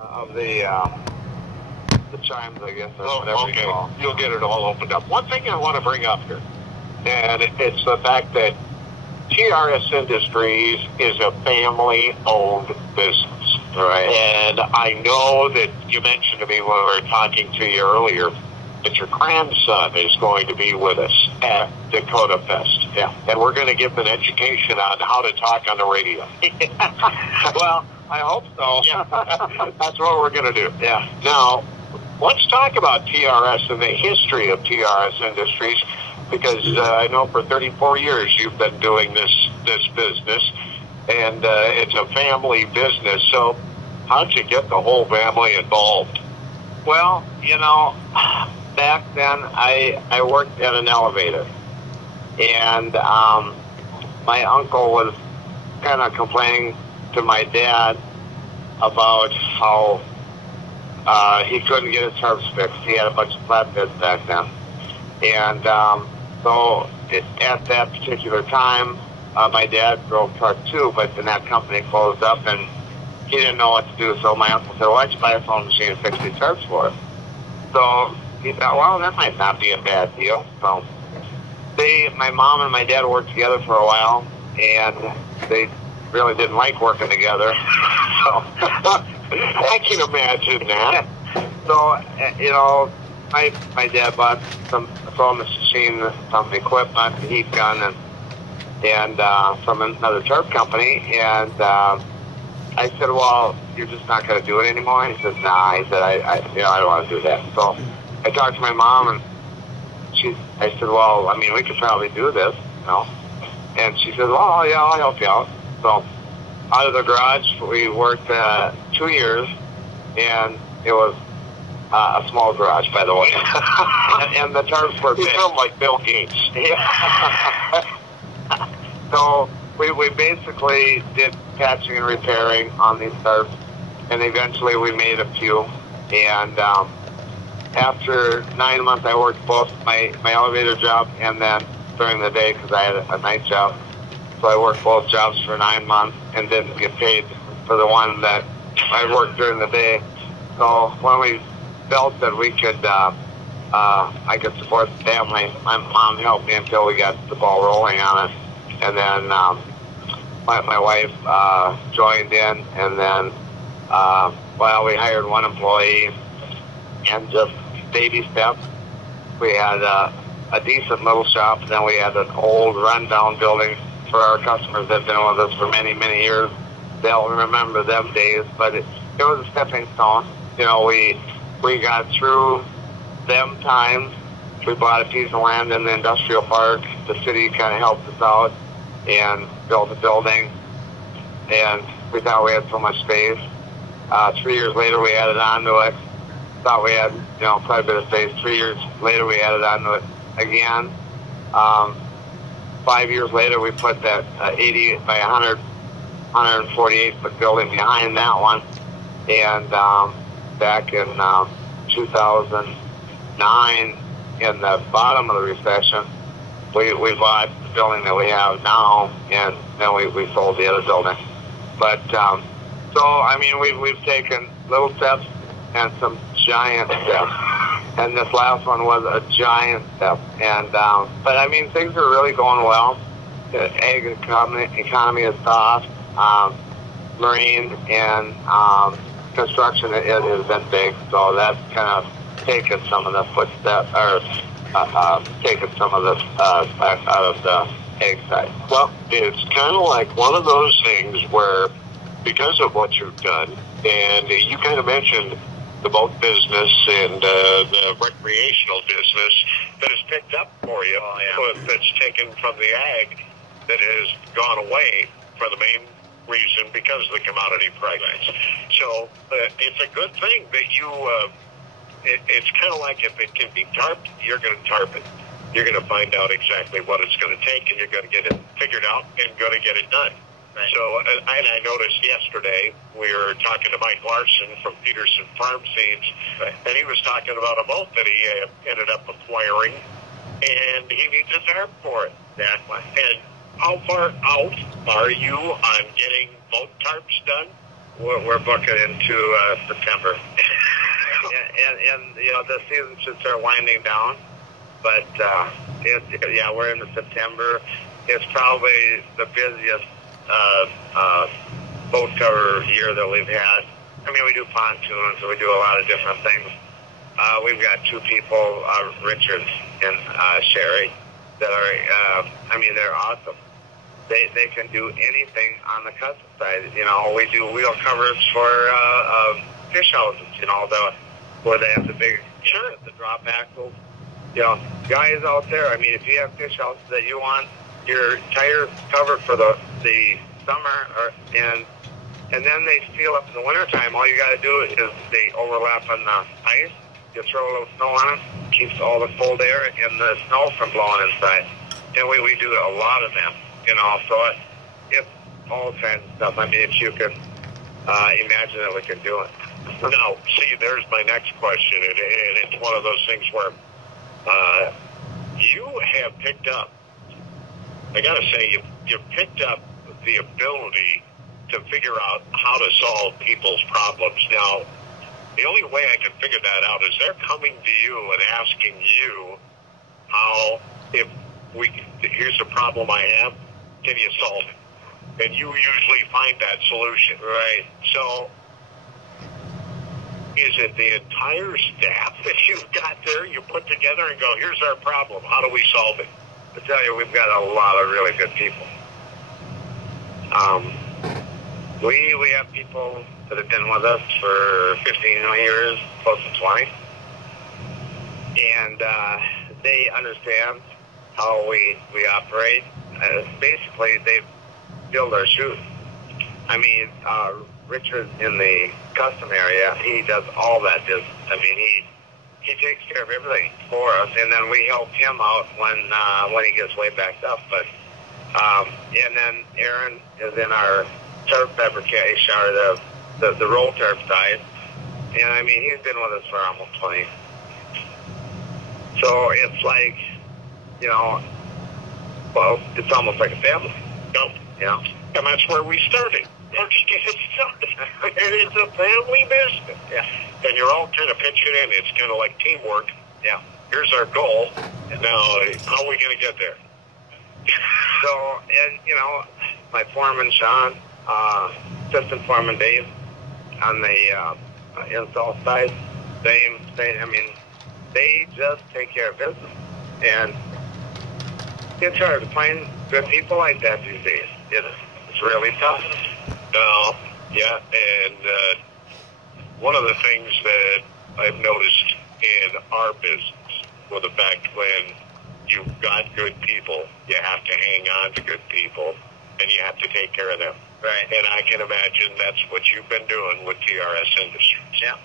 of the chimes, I guess. Oh, okay. You'll get it all opened up. One thing I want to bring up here, and it's the fact that T.R.S. Industries is a family-owned business. Right. And I know that you mentioned to me when we were talking to you earlier that your grandson is going to be with us at Dakota Fest. Yeah. And we're going to give him an education on how to talk on the radio. Well, I hope so. Yeah. That's what we're going to do. Yeah. Now, let's talk about TRS and the history of TRS Industries, because I know for 34 years you've been doing this business, and it's a family business. So how'd you get the whole family involved? Well, back then I worked at an elevator, and my uncle was kind of complaining to my dad about how he couldn't get his tarps fixed. He had a bunch of flatbeds back then. And so at that particular time, my dad drove truck too, but then that company closed up and he didn't know what to do. So my uncle said, why don't you buy a phone machine and fix these tarps for us? So he thought, well, that might not be a bad deal. So my mom and my dad worked together for a while, and they really didn't like working together. So I can imagine that. So, my dad bought some throwing machine, some equipment, heat gun, and from another turf company. And I said, well, you're just not going to do it anymore? He says, nah. He said, I don't want to do that. So I talked to my mom, and I said, well, I mean, we could probably do this, And she said, well, yeah, I'll help you out. So out of the garage, we worked 2 years, and it was a small garage, by the way. and the tarps were big. You sound like Bill Gates. Yeah. So we basically did patching and repairing on these tarps, and eventually we made a few. And after 9 months, I worked both my elevator job and then during the day because I had a night job. So I worked both jobs for 9 months and didn't get paid for the one that I worked during the day. So when we felt that we could, I could support the family, my mom helped me until we got the ball rolling on it. And then my wife joined in, and then, we hired one employee, and just baby steps. We had a decent little shop, and then we had an old rundown building for our customers that have been with us for many, many years. They'll remember them days, but it was a stepping stone. We got through them times. We bought a piece of land in the industrial park. The city kind of helped us out and built a building, and we thought we had so much space. 3 years later, we added on to it. Thought we had, quite a bit of space. 3 years later, we added on to it again. 5 years later, we put that 80 by 100, 148-foot building behind that one. And back in 2009, in the bottom of the recession, we bought the building that we have now, and then we sold the other building. But we've taken little steps and some giant steps, and this last one was a giant step. And but things are really going well. The ag economy is soft. Marine and construction it has been big, so that's kind of taken some of the footsteps, or taken some of the back out of the ag side. Well, it's kind of like one of those things where, because of what you've done, and you kind of mentioned the boat business and the recreational business that has picked up for you, that's taken from the ag, that has gone away for the main reason because of the commodity prices. So it's a good thing that you, it's kind of like if it can be tarped, you're going to tarp it. You're going to find out exactly what it's going to take, and you're going to get it figured out and going to get it done. Right. So, and I noticed yesterday, we were talking to Mike Larson from Peterson Farm Seeds, right, and he was talking about a boat that he ended up acquiring, and he needs a tarp for it. And how far out are you on getting boat tarps done? we're booking into September, and the season should start winding down. But we're into September. It's probably the busiest boat cover year that we've had. I mean, we do pontoons, and we do a lot of different things. We've got two people, Richard and Sherry, that are, they're awesome. They can do anything on the custom side. We do wheel covers for fish houses, where they have the big, the drop axles. Guys out there, if you have fish houses that you want your tires covered for the summer, and then they seal up in the wintertime, all you got to do is they overlap on the ice. You throw a little snow on it, keeps all the cold air and the snow from blowing inside. And we do a lot of them, so it's all kinds of stuff. If you can imagine it, we can do it. Now, see, there's my next question, and it's one of those things where you have picked up, I got to say, you've picked up the ability to figure out how to solve people's problems. Now, the only way I can figure that out is they're coming to you and asking you how, here's the problem I have, can you solve it? And you usually find that solution. Right. So, is it the entire staff that you've got there you put together and go, here's our problem, how do we solve it? I tell you, we've got a lot of really good people. We have people that have been with us for 15 years, close to 20. And they understand how we operate. Basically, they've filled our shoes. Richard in the custom area, he does all that business. He takes care of everything for us, and then we help him out when he gets way backed up. But and then Aaron is in our tarp fabrication, or the roll tarp side, and he's been with us for almost 20. So it's like, it's almost like a family. Yep. And that's where we started. And it's a family business. Yeah. And you're all kind of pitching in. It's kind of like teamwork. Yeah. Here's our goal. And now, how are we going to get there? So, and, my foreman, Sean, assistant foreman, Dave, on the install side, they just take care of business. And it's hard to find good people like that these days. It's really tough. No, yeah, and one of the things that I've noticed in our business, with the fact when you've got good people, you have to hang on to good people, and you have to take care of them. Right. And I can imagine that's what you've been doing with T.R.S. Industries. Yeah.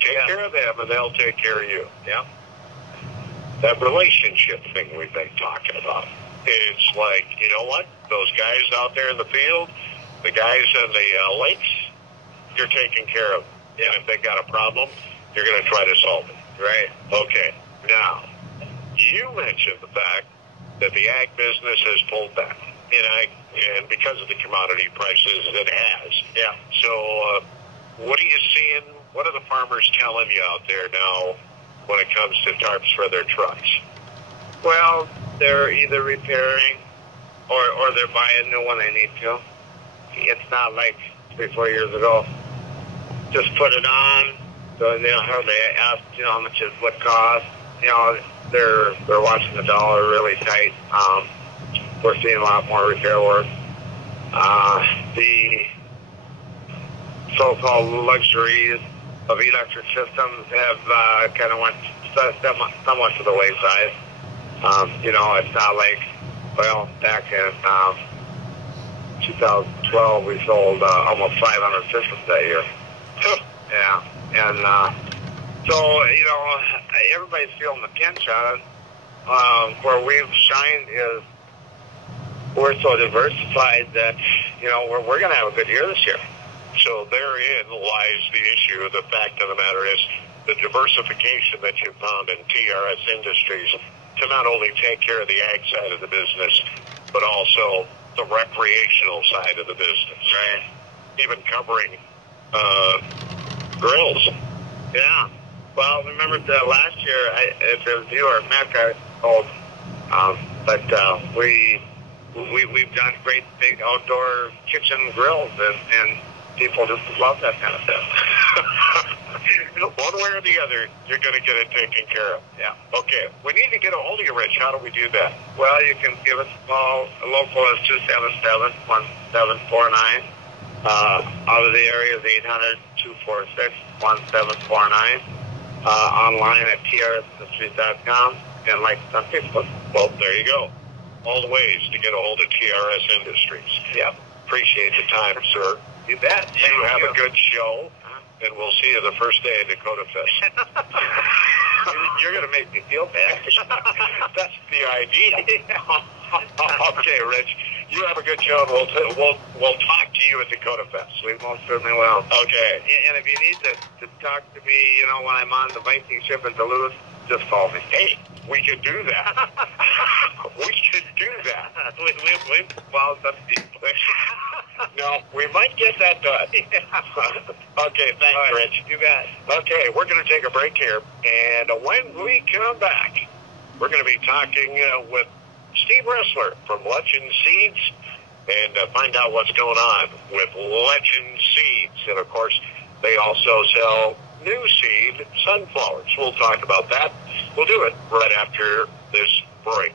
Take care of them, and they'll take care of you. Yeah. That relationship thing we've been talking about. It's like, you know what? Those guys out there in the field, the guys in the lakes, you're taking care of them. And if they've got a problem, you're going to try to solve it. Right. Okay. Now, you mentioned the fact that the ag business has pulled back. And because of the commodity prices, it has. Yeah. So, what are you seeing? What are the farmers telling you out there now when it comes to tarps for their trucks? Well, they're either repairing or they're buying a new one they need to. It's not like 3-4 years ago. Just put it on. So they ask, how much it would cost. They're watching the dollar really tight. We're seeing a lot more repair work. The so-called luxuries of electric systems have kind of went somewhat to the wayside. It's not like, back in 2012, we sold almost 500 systems that year. Yeah. And so, everybody's feeling the pinch on it. Where we've shined is we're so diversified that, we're going to have a good year this year. So therein lies the issue. The fact of the matter is the diversification that you found in T.R.S. Industries to not only take care of the ag side of the business, but also the recreational side of the business. Right. even covering grills. Yeah. Well, remember last year, if it was you or Mac, I told, but we've done great big outdoor kitchen grills, and people just love that kind of stuff. One way or the other, you're going to get it taken care of. Yeah. Okay. We need to get a hold of you, Rich. How do we do that? Well, you can give us a call. Local is 277-1749. Out of the area is 800-246-1749. Online at TRSindustries.com and like on Facebook. Well, there you go. All the ways to get a hold of T.R.S. Industries. Yep. Appreciate the time, sir. You bet. You have a good show, and we'll see you the first day of Dakota Fest. You're going to make me feel bad. That's the idea. Okay, Rich. You have a good show, and we'll talk to you at Dakota Fest. We most certainly will. Okay. And if you need to talk to me, when I'm on the Viking ship in Duluth, just call me. Hey, we can do that. We can do that. Well, that's deep. No, we might get that done. Okay, thanks, right, Rich. You bet. Okay, we're going to take a break here, and when we come back, we're going to be talking with Steve Ressler from Legend Seeds and find out what's going on with Legend Seeds. And, of course, they also sell new seed sunflowers. We'll talk about that. We'll do it right after this break.